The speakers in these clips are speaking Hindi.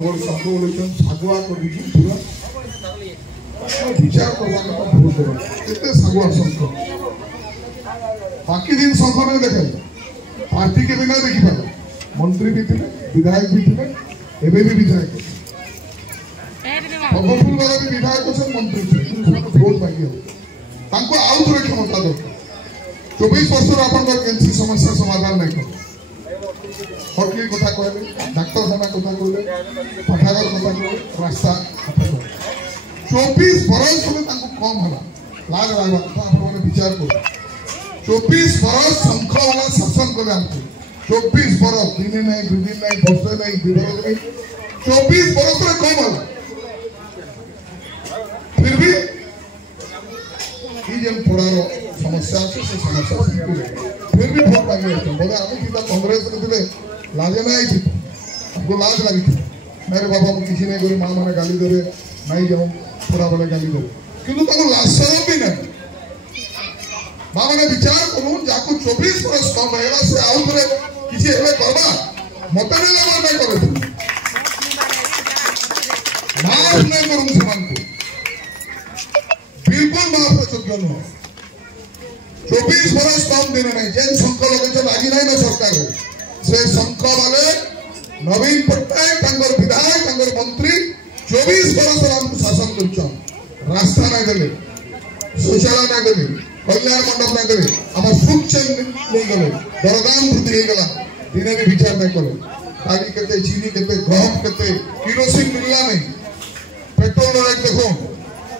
और सबको बोले सागुआ को भी पूरा विचार करवा का भूल करो कितने सागुआ संस्कृत बाकी दिन संस्कृत में देखे पार्टी के बिना देखी पाला मंत्री भी थे विधायक भी थे एबे भी विधायक भगवपुर वाला भी विधायक से मंत्री थे उनको वोट मांगे तांको आउट रे क्षमता दो 24 वर्ष आपण को केंसी समस्या समाधान नहीं कर हॉकी कथा कहले डाक्टर खाना कथा कहले पठागर कथा कहले रास्ता कथा कहले 24 बरस में तांको कम होला लाग लागबा तो आपण माने विचार करो 24 बरस संख वाला शासन करे हमको 24 बरस दिन नहीं दो दिन नहीं वर्ष नहीं दिवस नहीं 24 बरस रे कम होला फिर भी ये पड़ारो समस्या से समस्या फिर भी वोट मांगे बोले आम सीधा कांग्रेस थे लाजे ना आई हमको लाज लगी थी मेरे बाबा को किसी ने कोई माँ मैंने गाली दे नहीं जाऊँ पूरा बोले गाली दे किंतु लाज भी नहीं माँ मैंने विचार करूँ जाको 24 वर्ष कम है से आउट रे किसी एवे करबा मते ने लेवा नहीं करे माफ नहीं करूँ समान को बिल्कुल माफ योग्य नुह 24 वर्ष कम दिन नहीं जेन शंख लगे लगी ना सरकार से शंख वाले नवीन पट्टनायक विधायक मंत्री 24 वर्ष हमको शासन कर रास्ता नहीं देले शौचालय नहीं देले कल्याण मंडप नहीं देले आम सुख चेन नहीं गले दरदाम वृद्धि गला दिने भी विचार नहीं कले दाड़ी केते चीनी केते गहम केते किरोसिन मिलला नहीं पेट्रोल रेट देखो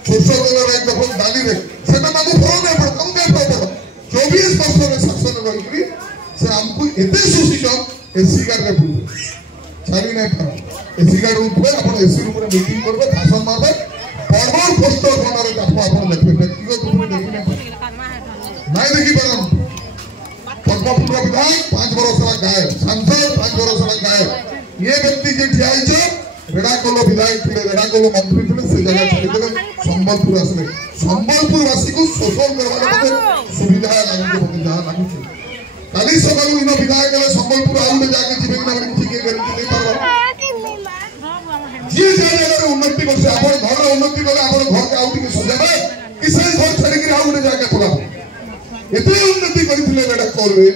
सरसों तेल रेट देखो दाली रे सेटा मागो फल नहीं पड़ कम नहीं पड़ 24 वर्ष में शासन रही से हमको एते सोचिछन एसी गार्ड रे बुल छाड़ी नहीं पार एसी गार्ड उठबे अपन एसी रूम रे मीटिंग करबे भाषण मारबे बड़ पोस्टर बनारे देखो अपन देखबे व्यक्तिगत रूप में देखि नहीं देखि पारम पद्मपुर विधायक 5 वर्ष वाला गायब सांसद 5 वर्ष वाला गायब ये व्यक्ति जे ठियाई छ रेडाकोलो विधायक थे रेडाकोलो मंत्री थे से जगह छाड़ी संबलपुर आसले संबलपुर वासी को शोषण करवाने सुविधा लागू के जहां लागू छे काली सकालू इन विधायक ले संबलपुर आउले जाके जीवे ना ठीक है गारंटी नहीं पारबा जे जगह उन्नति करसे आपण घर उन्नति करे आपण घर के आउटी के सजाबे किसे घर छाड़ी के आउले जाके पड़ा एते उन्नति करिथिले रेडाकोल रे